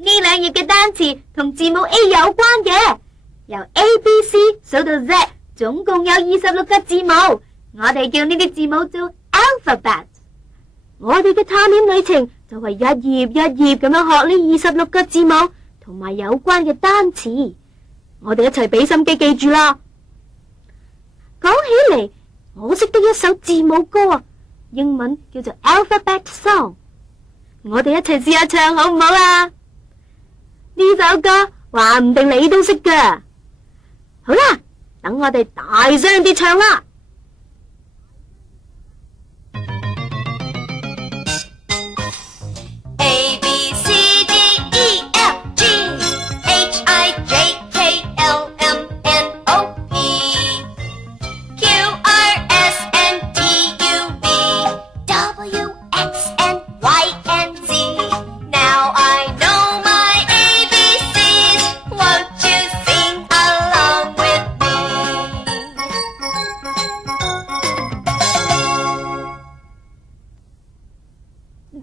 呢兩頁嘅單詞同字母 A 有關嘅，由 A、B、C 數到 Z， 總共有26個字母，我哋叫呢啲字母做 alphabet。我哋嘅探險旅程就係一頁一頁咁樣學呢26個字母同埋有關嘅單詞，我哋一齊俾心機記住啦。講起嚟，我識得一首字母歌啊，英文叫做 Alphabet Song， 我哋一齊試下唱好唔好啊？呢首歌話唔定你都識㗎。好啦，等我哋大聲啲唱啦。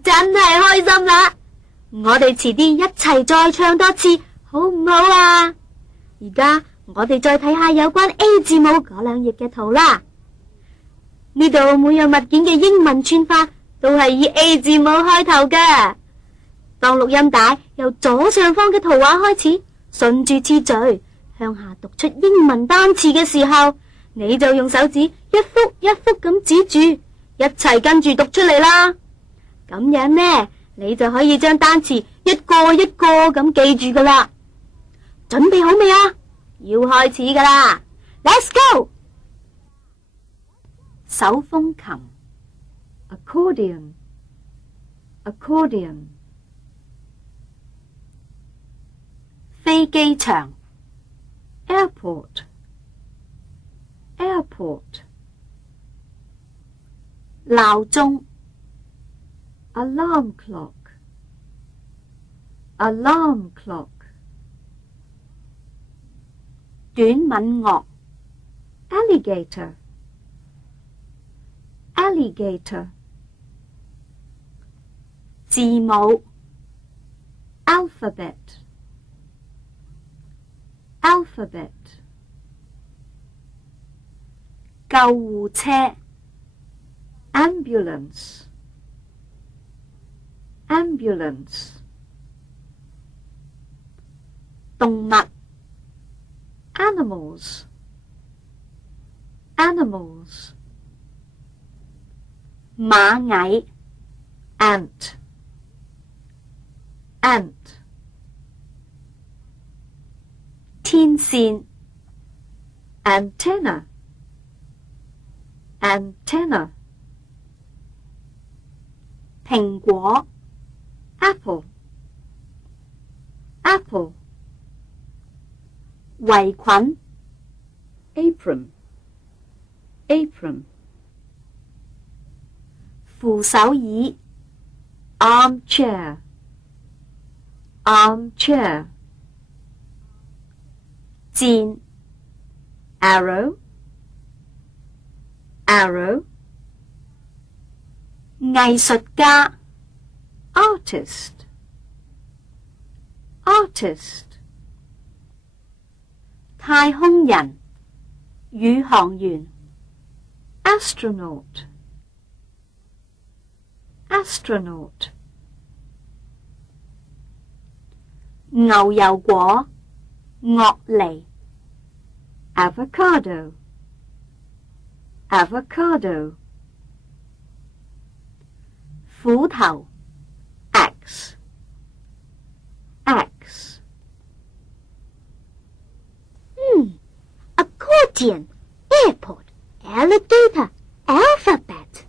真係開心啦！我哋遲啲一齊再唱多次，好唔好啊？而家我哋再睇下有關 A 字母嗰兩頁嘅圖啦。呢度每樣物件嘅英文串法都係以 A 字母開頭嘅。當錄音帶由左上方嘅圖畫開始，順住次序向下讀出英文單詞嘅時候，你就用手指一幅一幅咁指住，一齊跟住讀出嚟啦。咁樣呢，你就可以將單詞一個一個咁記住噶啦。準備好未啊？要開始噶啦 ！Let's go！ 手風琴 accordion accordion， 飛機場 airport airport， 鬧鐘Alarm clock, alarm clock， 短吻鱷 alligator, alligator， 字母 alphabet, alphabet， 救護車 ambulance，ambulance， 動物 animals， animals， 螞蟻 ant， ant， 天線 antenna， antenna， 蘋果Apple, apple， 圍裙 apron, apron， 扶手椅 armchair, armchair， 箭 arrow, arrow， 藝術家Artist, artist， 太空人宇航員 astronaut, astronaut， 牛油果樂梨 avocado, avocado， 斧頭Axe, axe， accordion, airport, alligator, alphabet，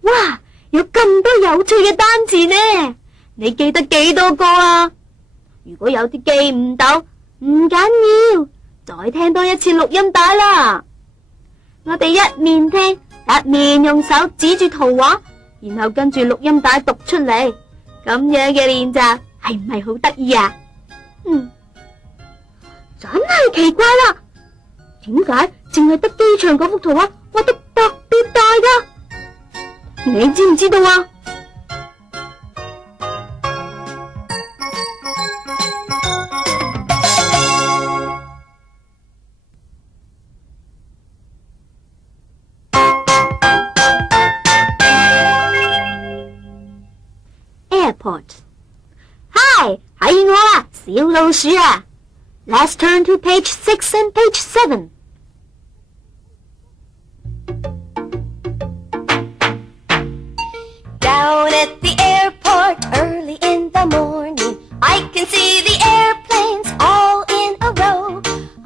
哇，有咁多有趣嘅單詞呢！你記得幾多個啊？如果有啲記唔到，唔緊要，再聽多一次錄音帶啦。我哋一面聽，一面用手指住圖畫，然後跟住錄音帶讀出嚟。咁樣嘅練習係唔係好得意啊？真係奇怪啦，點解淨係得機場嗰幅圖畫畫得特別大噶？你知唔知道啊？ Hi， 係我啦，小老鼠啊。Let's turn to page 6 and page 7. Down at the airport early in the morning, I can see the airplanes all in a row.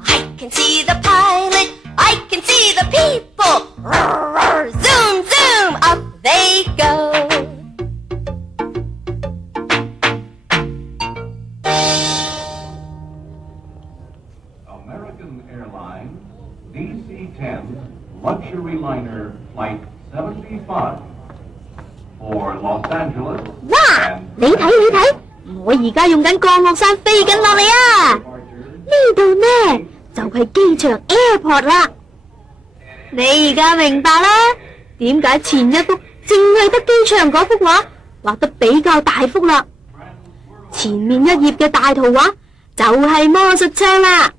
I can see the pilot, I can see the people. Roar, roar, zoom, zoom, up they go. American Airlines DC-10 luxury liner flight 75 for Los Angeles 哇！ and 你睇，我而家用緊降落傘飛緊落嚟啊！呢度呢就係機場 airport 啦。你而家明白啦，點解前一幅淨係得機場嗰幅畫畫得比較大幅啦？前面一頁嘅大圖畫就係魔術槍啦。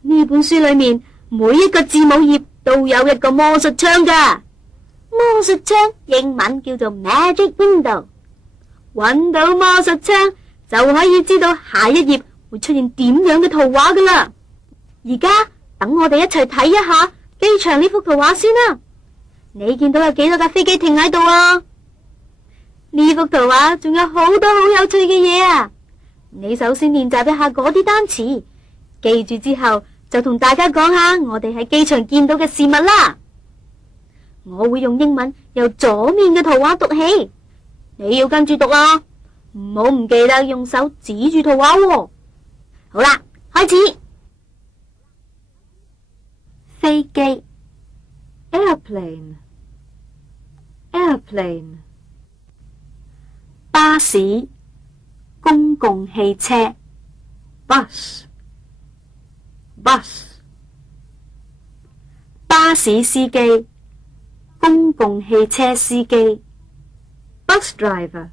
呢本書裏面每一個字母頁都有一個魔術槍㗎。魔術槍英文叫做 Magic Window， 搵到魔術槍就可以知道下一頁會出現點樣嘅圖畫㗎啦。而家等我哋一齊睇一下機場呢幅圖畫先啦。你見到有幾多架飛機停喺度啊？呢幅圖畫仲有好多好有趣嘅嘢啊！你首先練習一下嗰啲單詞，記住之後就同大家講下我哋喺機場見到嘅事物啦。我會用英文由左面嘅圖畫讀起，你要跟住讀啊，唔好唔記得用手指住圖畫喎。好啦，開始。飛機 Airplane, airplane. 巴士公共汽車 Bus, bus. 巴士司機公共汽車司機 Bus driver,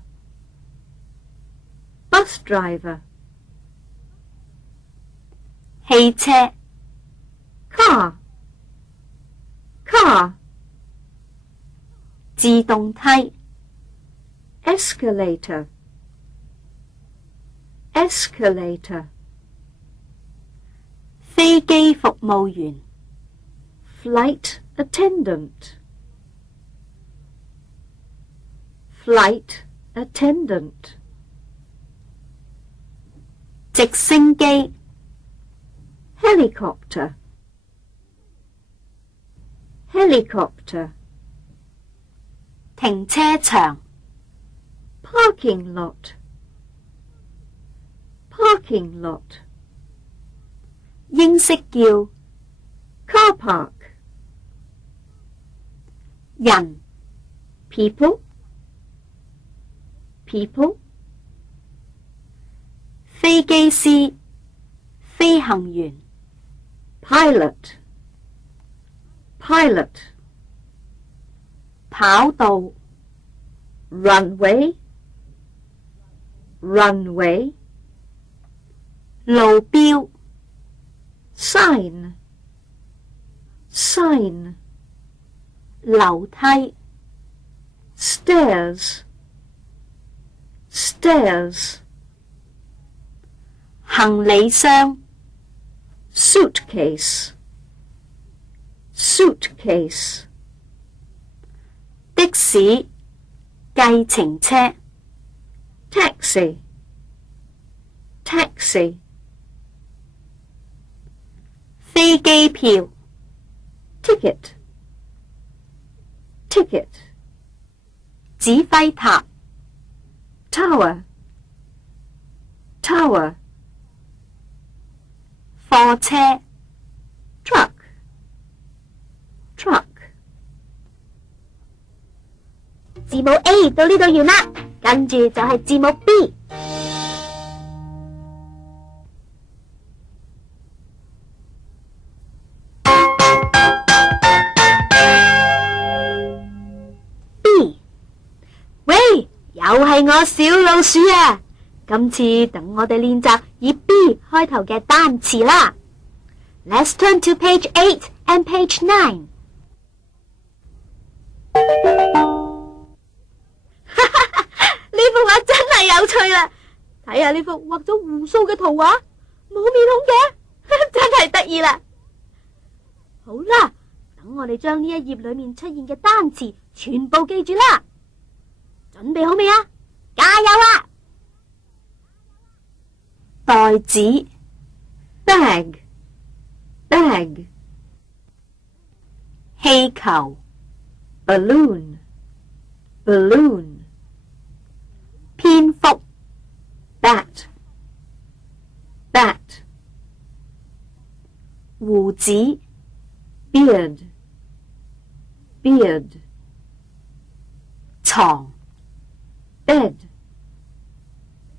bus driver. 汽車 Car, car. 自動梯 Escalator, escalator. 飛機服務員 Flight attendant, flight attendant. 直升機 Helicopter, helicopter. 停車場 Parking lot, parking lot. 英式叫 Car park. 人 People, people. 飛機師飛行員 Pilot, pilot. 跑道 Runway, runway. 路標 Sign, sign. 樓梯 Stairs, stairs. 行李箱 Suitcase, suitcase. 的士計程車 Taxi, taxi. 飛機票 Ticket, ticket. 指揮塔 Tower, tower. 貨車 Truck, truck. 字母 A 到呢度完啦，跟住就係字母 B。喂，又係我小老鼠啊！今次等我哋練習以 B 開頭嘅單詞啦。Let's turn to page 8 and page 9. 呢幅畫真係有趣啦！睇下呢幅畫咗胡鬚嘅圖畫，冇面孔嘅，真係得意啦！好啦，等我哋將呢一頁裏面出現嘅單詞全部記住啦。準備好未啊？加油啊！袋子 bag bag 氣球 balloon balloon 蝙蝠 bat bat 胡子 beard beard 床 bed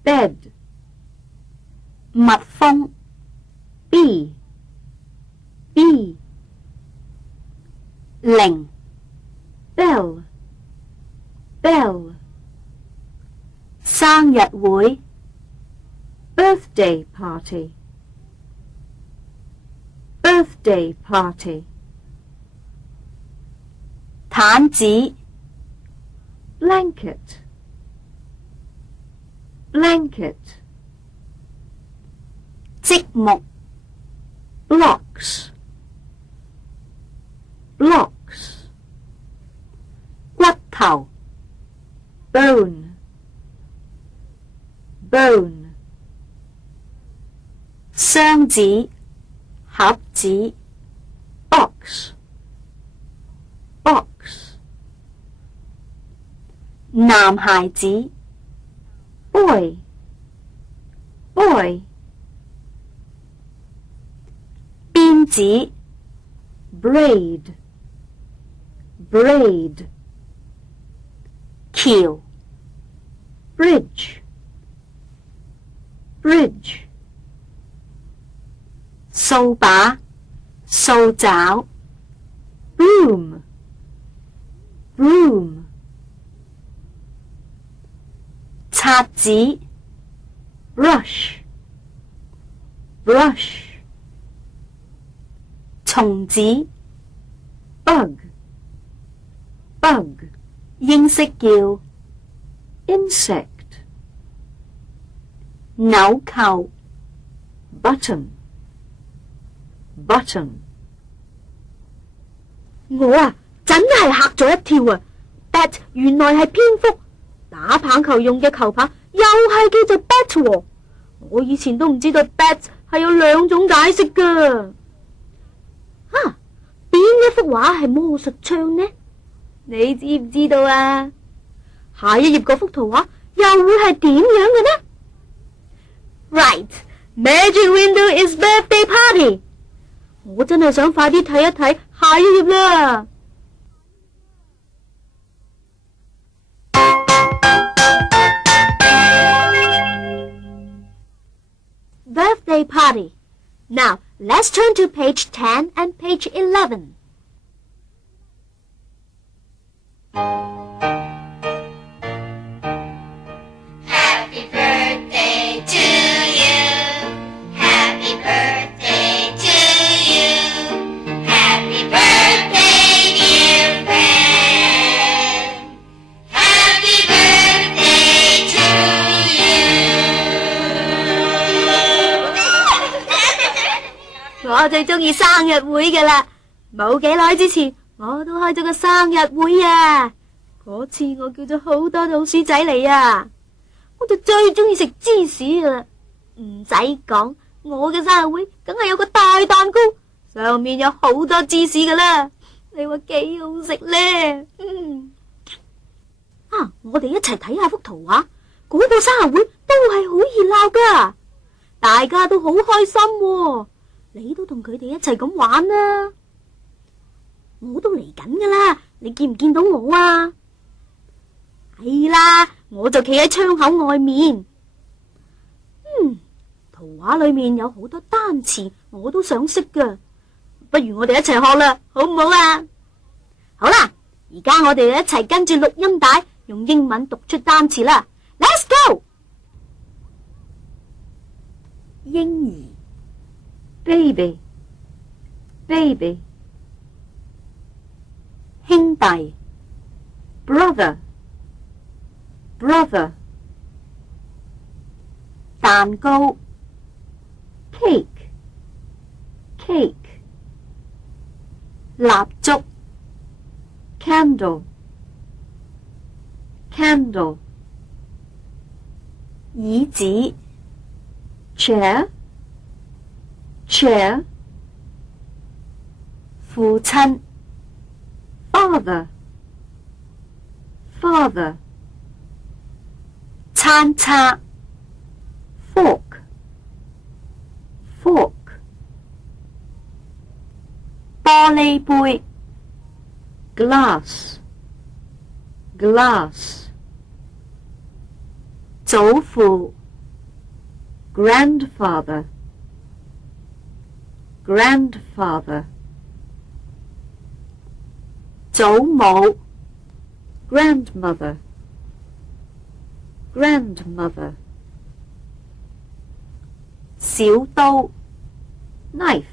bed 蜜蜂 bee bee 鈴 bell bell 生日會 birthday party birthday party 毯子 blanket blanket 積木 blocks blocks 骨頭 bone bone 箱子盒子 box box 男孩子 boy boy 辮子 braid braid 橋 bridge bridge 掃把掃帚 broom broom 刷子 brush brush 蟲子 bug bug 英式叫 insect 紐扣 button button 我啊，真係嚇咗一跳啊 ！bat 原來係蝙蝠，打棒球用嘅球拍又係叫做 bat 喎。我以前都唔知道 bat 係有兩種解釋噶。啊，邊一幅畫係魔術槍呢？你知唔知道啊？下一頁嗰幅圖畫又會係點樣嘅呢？ Right, Magic Window is birthday party. 我真係想快啲睇一睇下一頁啦。Birthday party. Now, let's turn to page 10 and page 11. Happy birthday to you. Happy birthday to you. Happy birthday, dear friend. Happy birthday to you. 我最鍾意生日會㗎喇，冇幾耐之前我都開咗個生日會啊！嗰次我叫咗好多老鼠仔嚟啊！我就最鍾意食芝士㗎喇，唔使講，我嘅生日會梗係有個大蛋糕，上面有好多芝士㗎喇，你話幾好食呢？啊！我哋一齊睇下幅圖畫，嗰個生日會都係好熱鬧㗎，大家都好開心喎。你都同佢哋一齊咁玩啦，我都嚟緊噶啦，你見唔見到我啊？係啦，我就企喺窗口外面。圖畫裏面有好多單詞，我都想識噶，不如我哋一齊學啦，好唔好啊？好啦，而家我哋一齊跟住錄音帶，用英文讀出單詞啦。Let's go！ 嬰兒 baby baby 兄弟 brother brother 蛋糕 cake cake 蠟燭 candle candle 椅子 chair chair 父親 father father 餐叉 fork fork 玻璃杯 glass glass 祖父 grandfather grandfather 祖母 grandmother grandmother 小刀 knife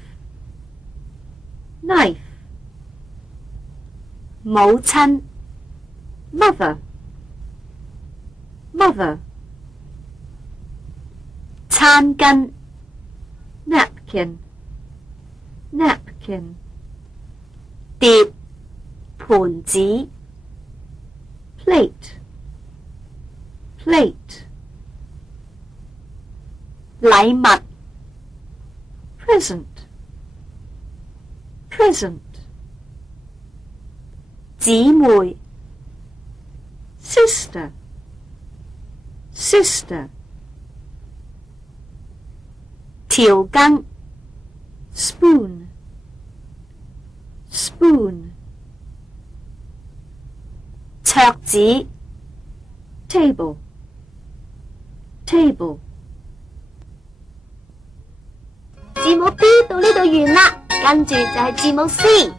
knife 母親 mother mother 餐巾 napkin napkin 碟盤子 plate plate 禮物 present present 姊妹 sister sister 調羹 spoon spoon 桌子 table table 字母 B 到呢度完啦，跟住就係字母 C。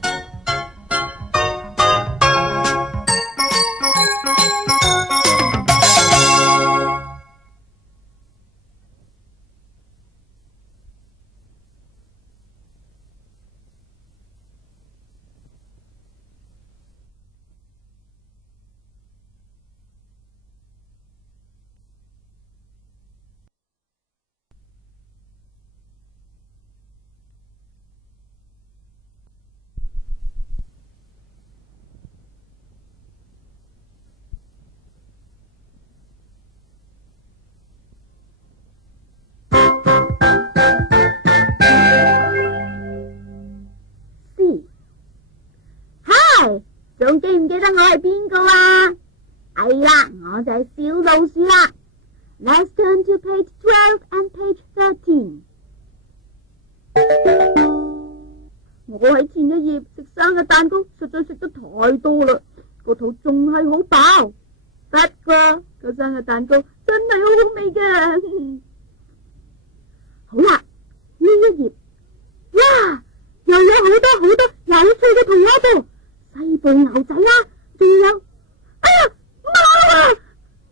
仲記唔記得我係邊個啊？係啦，我就係小老鼠啦。Let's turn to page 12 and page 13。我喺前一頁食生日蛋糕，實在食得太多啦，個肚仲係好飽。不過個生日蛋糕真係好好味嘅。好啦，呢一頁，哇，又有好多好多有趣嘅圖畫噃。西部牛仔啦，仲有，哎呀，貓啊！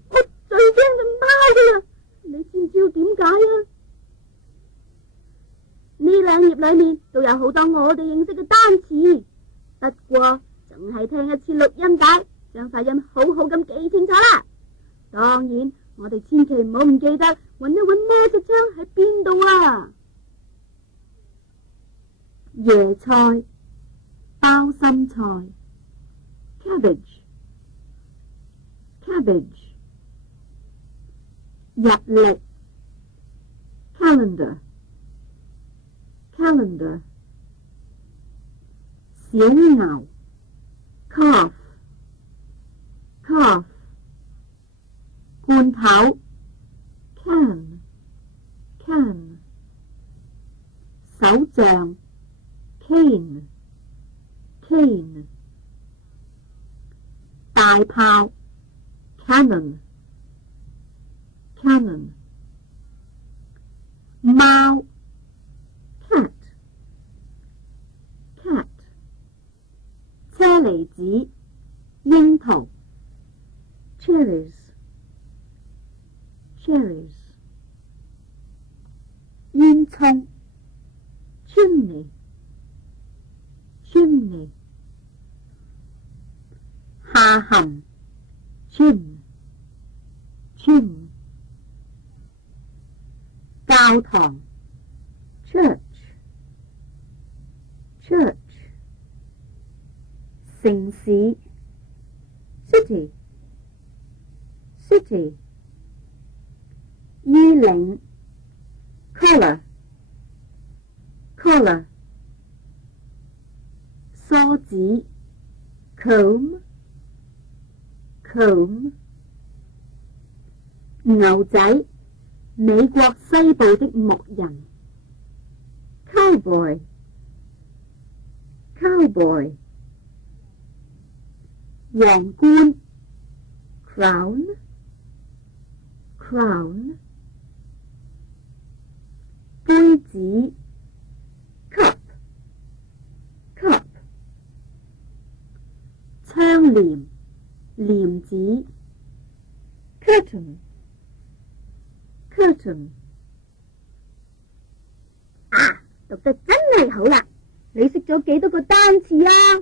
我最驚隻貓噶啦，你知唔知道點解啊？呢兩頁裏面都有好多我哋認識嘅單詞，不過淨係聽一次錄音帶，將發音好好咁記清楚啦。當然，我哋千祈唔好唔記得搵一搵魔術槍喺邊度啊！椰菜。包心菜 cabbage cabbage 日曆 calendar calendar 小牛 calf calf 罐頭 can can 手杖 cane cane 大炮 cannon cannon 貓 cat cat 車厘子櫻桃 cherries cherries 煙囪 chimney chimney 下行 chin chin 教堂 church church 城市 city city 衣領 collar collar 梳子 comb comb 牛仔美國西部的牧人 cowboy cowboy 皇冠 crown crown 杯子 cup cup 窗簾簾子 curtain curtain 啊，讀得真係好啦！你識咗幾多個單詞啊？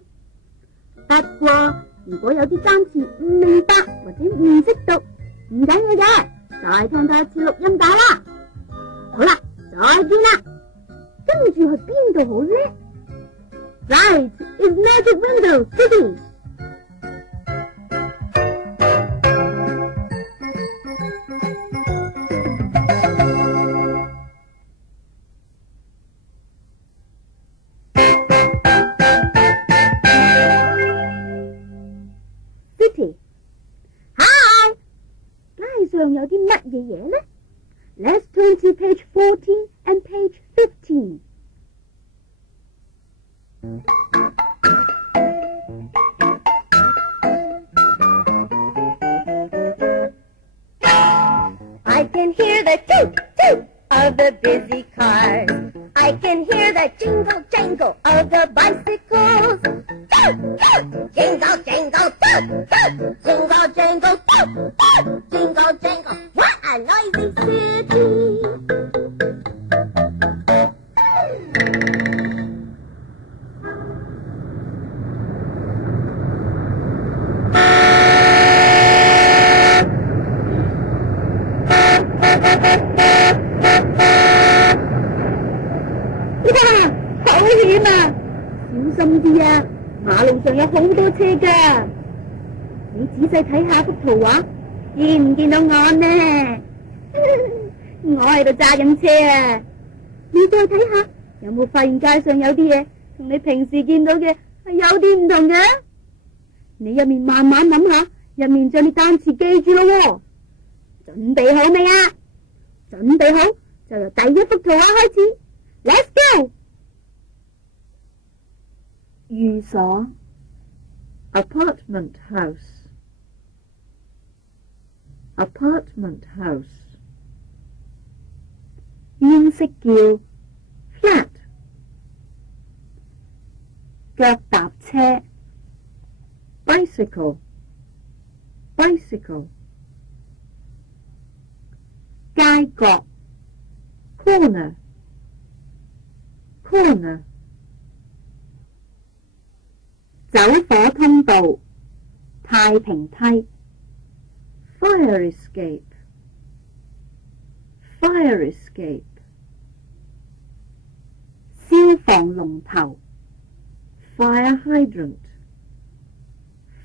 不過如果有啲單詞唔明白或者唔識讀，唔緊要嘅，再聽多一次錄音帶啦。好啦，再見啦！跟住去邊度好呢？ Right is Magic Window City。Hi， 街上有啲乜嘢嘢呢？ Let's turn to page 14 and page 15. I can hear the toot toot of the busy cars. I can hear the jingle jangle of the bicycles. Toot toot, jingle jangle toot toot, jingle jangle toot toot, jingle jangle. What a noisy city! à, 馬路上有好多車㗎。你仔細睇下幅圖畫，見唔見到我呢？我喺度揸緊車啊！你再睇下，有冇發現街上有啲嘢同你平時見到嘅係有啲唔同嘅？你入面慢慢諗下，入面將啲單詞記住咯喎。準備好未啊？準備好就由第一幅圖畫開始。Let's go！ 寓所 apartment house apartment house 英式叫 flat 腳踏車 bicycle bicycle 街角 corner corner 走火通道太平梯 fire escape fire escape 消防龍頭 fire hydrant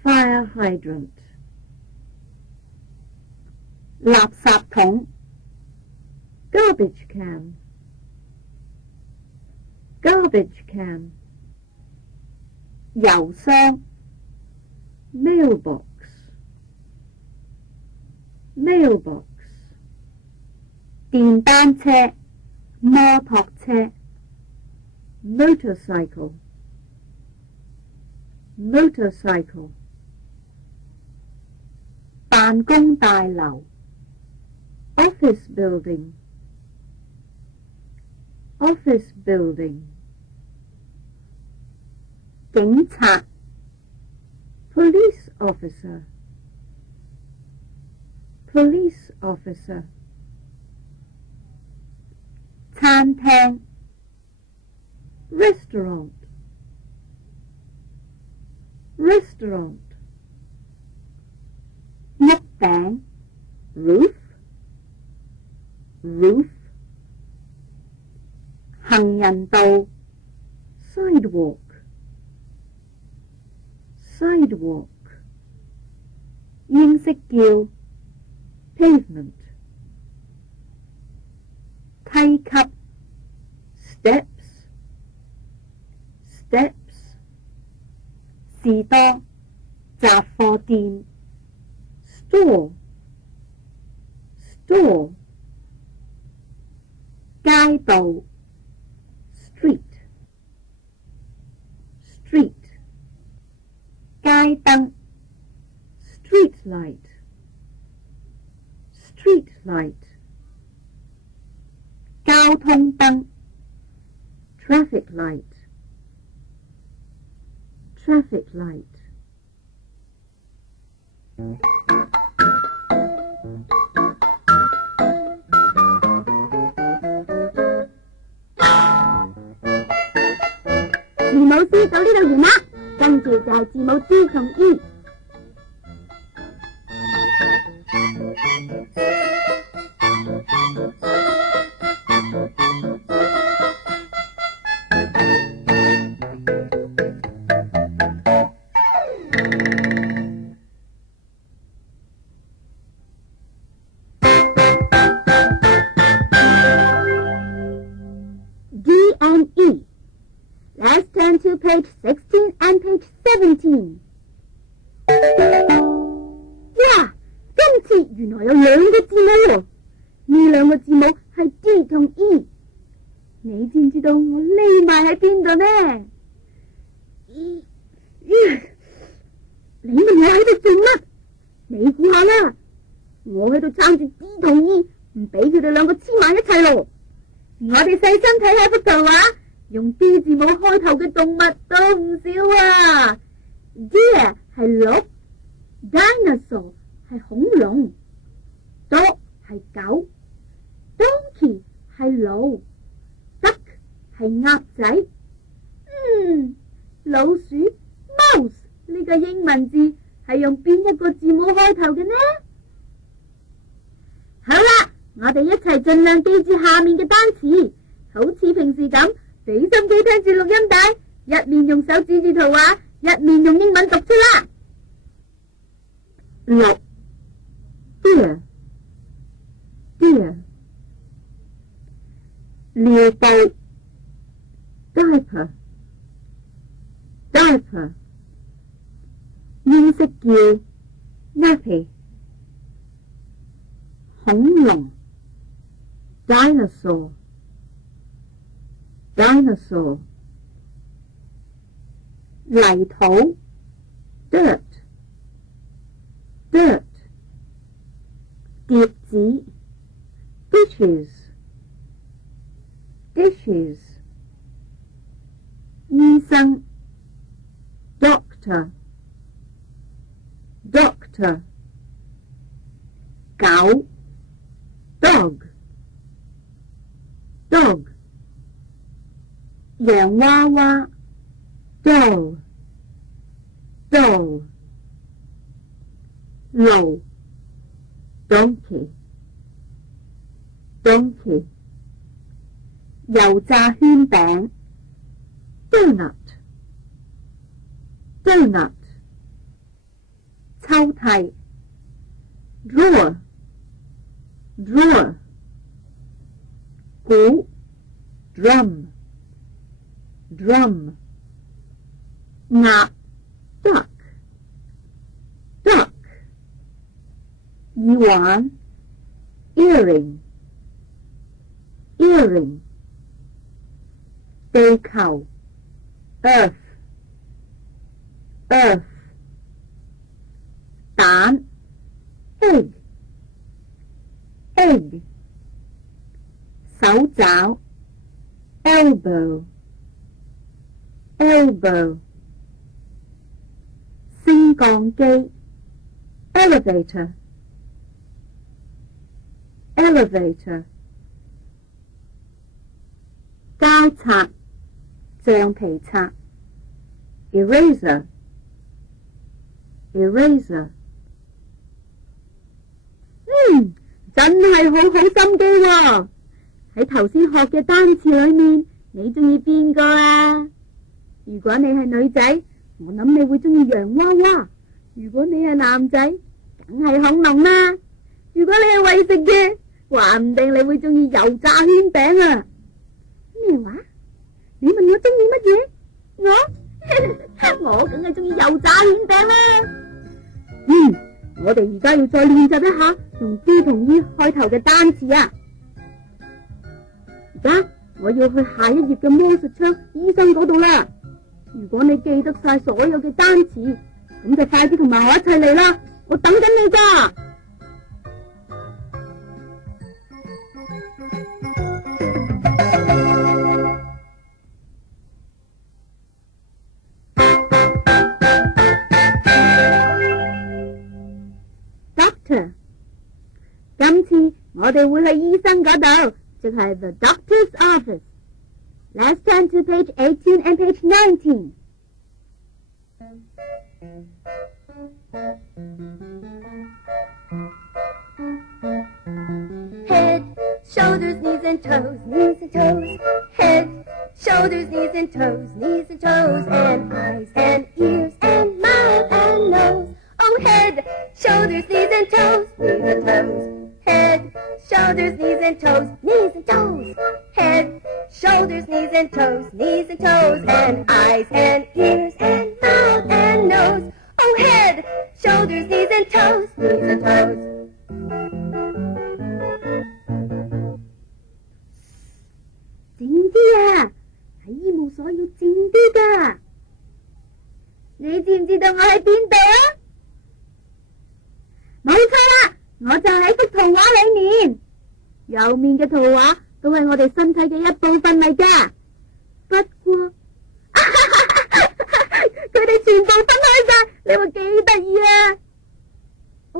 fire hydrant 垃圾桶 garbage can garbage can 郵箱 mailbox mailbox 電單車摩托車 motorcycle motorcycle 辦公大樓 office building office building 警察 police officer police officer 餐廳 restaurant restaurant 屋頂 roof roof 行人道 sidewalk sidewalk 英式叫 pavement 梯級 steps steps 士多雜貨店 store store 街道 street street 街燈 street light street light 交通燈 traffic light traffic light 字母 C 到呢度完啦，跟住就係字母 D 同 E。D and E. Let's turn to page 16 and page 17. 哇！今次原來有兩個字母喎，呢兩個字母係 D 同 E。你知唔知道我匿埋喺邊度呢？你問我喺度做乜？你估下啦，我喺度撐住 D 同 E， 唔俾佢哋兩個黐埋一齊咯。我哋細心睇下幅圖畫，用 D 字母開頭嘅動物都唔少啊。Deer 係鹿 ，Dinosaur 係恐龍 ，Dog 係狗 ，Donkey 係驢 ，Duck 係鴨仔。老鼠 Mouse 呢個英文字係用邊一個字母開頭嘅呢？好啦，我哋一齊盡量記住下面嘅單詞，好似平時咁，俾心機聽住錄音帶，一面用手指住圖畫，一面用英文讀出啦。鹿 deer deer 尿布 diaper diaper 英式叫 nappy 恐龍 dinosaur dinosaur 泥土 dirt dirt 碟子 dishes dishes 醫生 doctor doctor 狗 dog dog 洋娃娃 doll doll 驢 donkey donkey 油炸圈餅 donut donut 抽屜 drawer drawer 鼓 drum drum 鴨 duck duck 耳環 earring earring 地球 earth earth 蛋 egg egg 手爪 elbow elbow 升降機 elevator elevator 膠擦橡皮擦 eraser eraser 真係好好心機喎！喺頭先學嘅單詞裏面你中意邊個啊？如果你係女仔，我諗你會中意洋娃娃；如果你係男仔，梗係恐龍啦；如果你係為食嘅，話唔定你會中意油炸圈餅啊！咩話？你問我中意乜嘢？我梗係中意油炸圈餅啦！我哋而家要再練習一下用 D 同 E 開頭嘅單詞啊！而家我要去下一頁嘅魔術槍醫生嗰度啦。如果你記得晒所有嘅單詞，咁就快啲同埋我一齊嚟啦！我等緊你㗎。Doctor， 今次我哋會去醫生嗰度，即係 the doctor's office。Let's turn to page 18 and page 19. Head, shoulders, knees and toes, knees and toes. Head, shoulders, knees and toes, knees and toes. And eyes and ears and mouth and nose. Oh, head, shoulders, knees and toes, knees and toes. Head, shoulders, knees and toes, knees and toes. Head, shoulders, knees and toes, knees and toes. And eyes and ears and mouth and nose. Oh, head, shoulders, knees and toes, knees and toes. 靜啲啊！喺醫務所要靜啲㗎。你知唔知道我喺邊度啊？冇錯啦，我就喺幅圖畫裏面。右面嘅圖畫都係我哋身體嘅一部分嚟㗎。不過，佢哋全部分開晒，你話幾得意啊？哦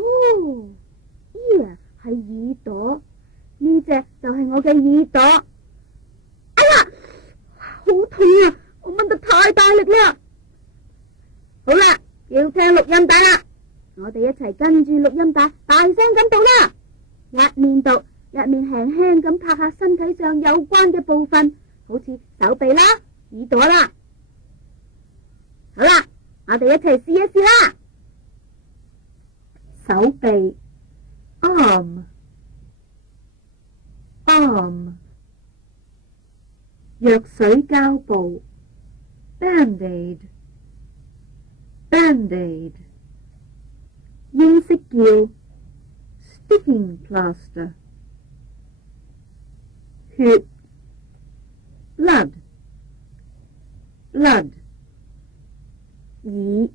，ear 係耳朵，呢隻就係我嘅耳朵。哎呀，好痛啊！我掹得太大力啦。好啦，要聽錄音帶啦，我哋一齊跟住錄音帶大聲咁讀啦，一面讀一面輕輕咁拍下身體上有關嘅部分，好似手臂啦、耳朵啦。好啦，我哋一齊試一試啦。手臂 arm， 藥水膠布 band-aid， 英式叫 sticking plaster， 血 blood， 耳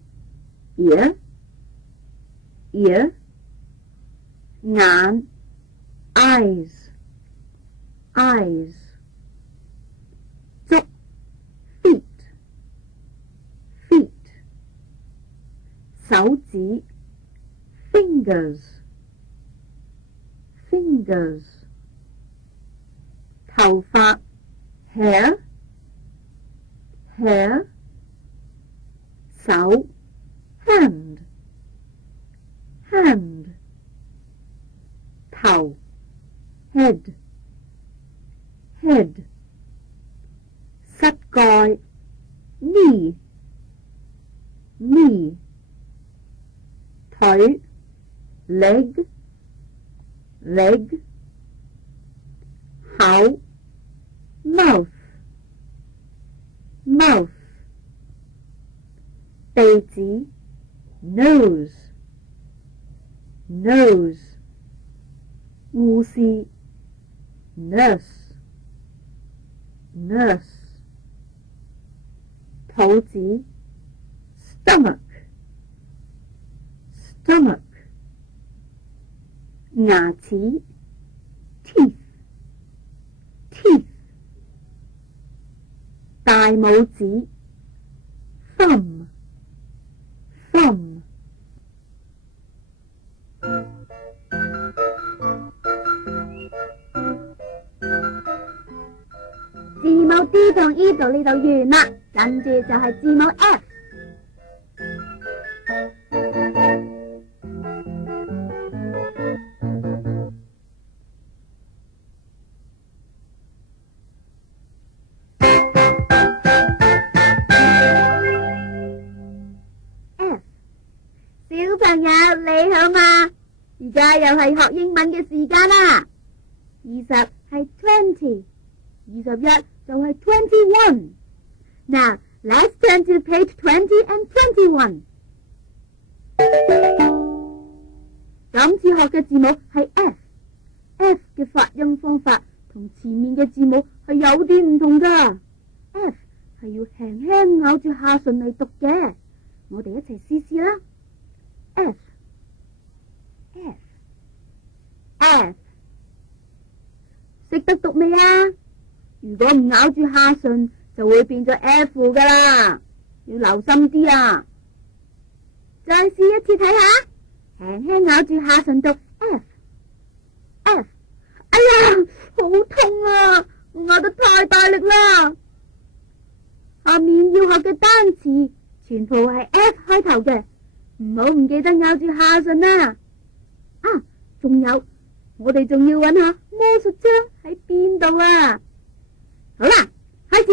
ear， 眼 eyes， 足 feet， 手指 fingers， 頭髮 hair， 手 hand， 頭 head， 膝蓋 knee， 腿 leg， 口 mouth， 鼻子 nose， 護士 nurse， 肚子 stomach， 牙齒 teeth， 大拇指 thumb， 字母 D 同 E 到呢度完啦，跟住就係字母 F。而家又係學英文嘅時間啦。20係 20，21就係 21。Now let's turn to page 20 and 21。今次學嘅字母係 F。F 嘅發音方法同前面嘅字母係有啲唔同噶。F 係要輕輕咬住下唇嚟讀嘅。我哋一齊試試啦。F F F， 識得讀未啊？如果唔咬住下唇，就會變咗 F 噶啦，要留心啲啊！再試一次睇下，輕輕咬住下唇讀 F F。哎呀，好痛啊！我咬得太大力啦。下面要學嘅單詞全部係 F 開頭嘅，唔好唔記得咬住下唇啊！啊，仲有，我哋仲要揾下魔術章喺邊度啊！好啦，開始。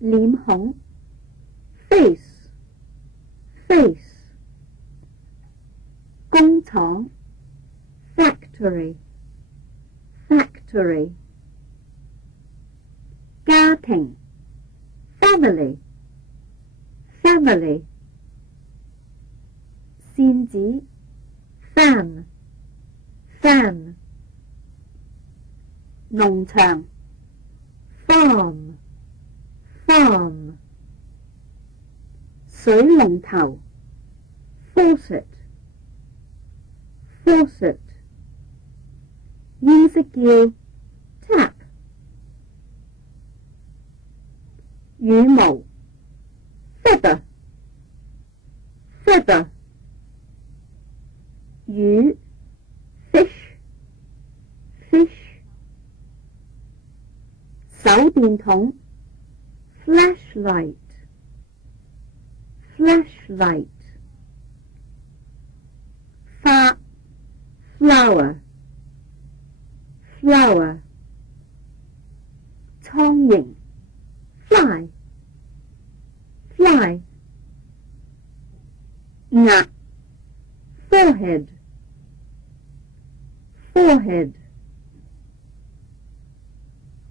臉孔 face face， 工廠 factory factory， 家庭 family family， 扇子 fan fan， 農場 farm farm， 水龍頭 faucet faucet， 英式叫 tap， 羽毛 feather feather， 魚 fish fish， 手電筒 flashlight flashlight， 花 flower flower， 蒼蠅 fly fly， 額 forehead forehead，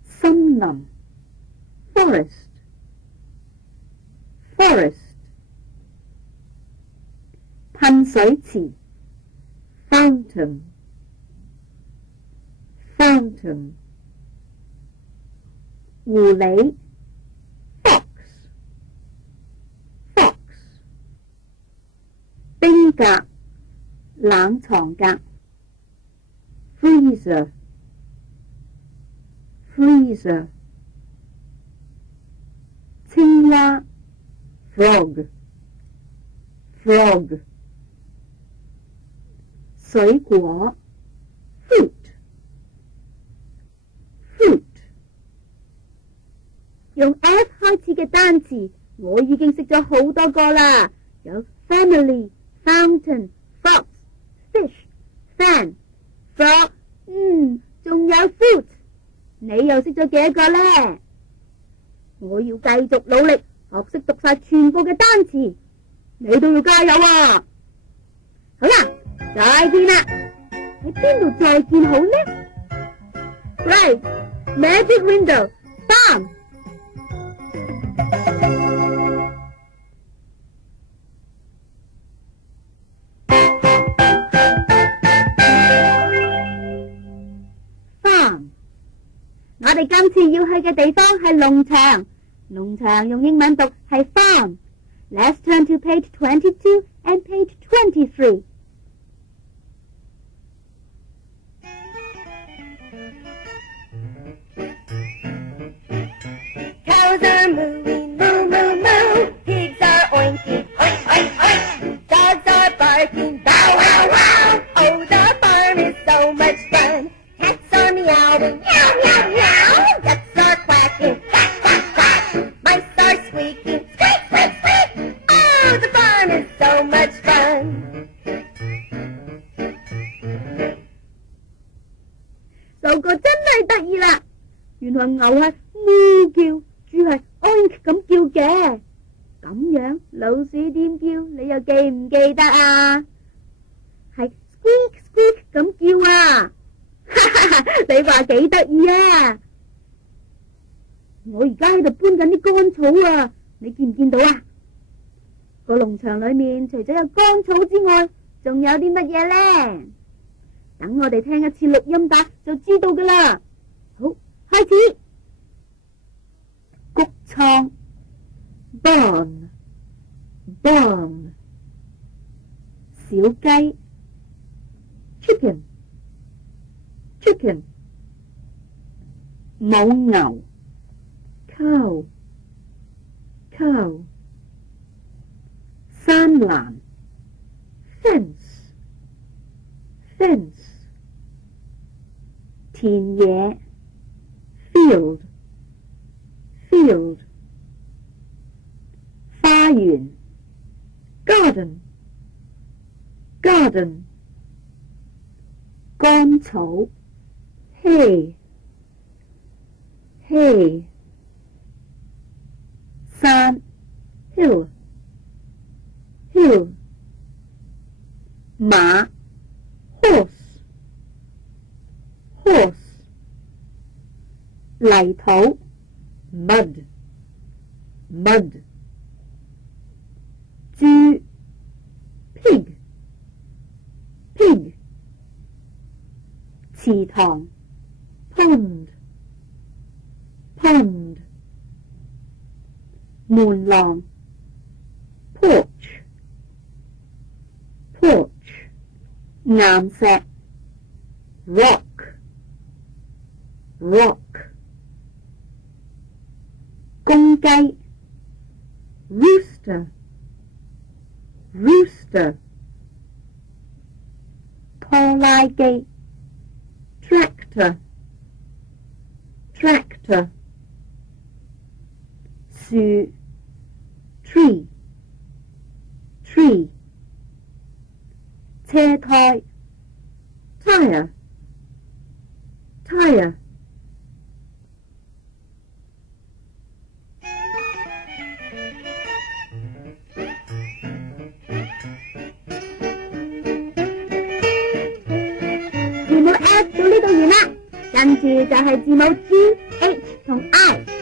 森林 forest forest， 噴水池 fountain fountain， 狐狸 fox fox， 冰格冷藏格 freezer freezer， 青蛙 frog frog， 水果 fruit fruit， 用 F 開始嘅單詞我已經識咗好多個啦，有 family fountain fox fish fan frog， 仲有 fruit， 你又識咗幾多個呢？我要繼續努力學識讀晒全部嘅單詞，你都要加油啊！好啦，再見啦！喺邊度再見好呢？ Right, magic window, farm。我哋今次要去嘅地方係農場，農場用英文讀係 farm。Let's turn to page 22 and page 23. Cows are mooing, moo, moo, moo. Pigs are oinking, oink, oink, oink. Dogs are barking, bow, wow, wow. Oh, the farm is so much fun. Cats are meowing, meow, meow, meow. Ducks are quacking, quack, quack, quack. Mice are squeaking, squeak, squeak, squeak. Oh, the farm is so much fun. 首歌真係得意啦，原來牛係哞叫，豬係 oink 咁叫嘅，咁樣老鼠點叫你又記唔記得啊？ squeak squeak 咁叫啊！哈哈，你話幾得意啊！我而家喺度搬緊啲乾草啊，你見唔見到啊？個農場裏面除咗有乾草之外，仲有啲乜嘢呢？等我哋聽一次錄音帶就知道噶啦。好，開始。谷倉 barn barn 小雞 chicken chicken 母牛 cow cow 山欄 fence fence 田野 field field 花園 garden garden 乾草 hay hay 山 hill hill 馬 horse horse 泥土 mud mud 豬 pig pig 池塘 pond pond 門廊 porch porch 岩石 rock rock 公雞 rooster rooster 拖拉機 tractor tractor 樹 tree tree 車胎 tire tire 字母 F 到呢度完啦，跟住就係字母G、H 同 I。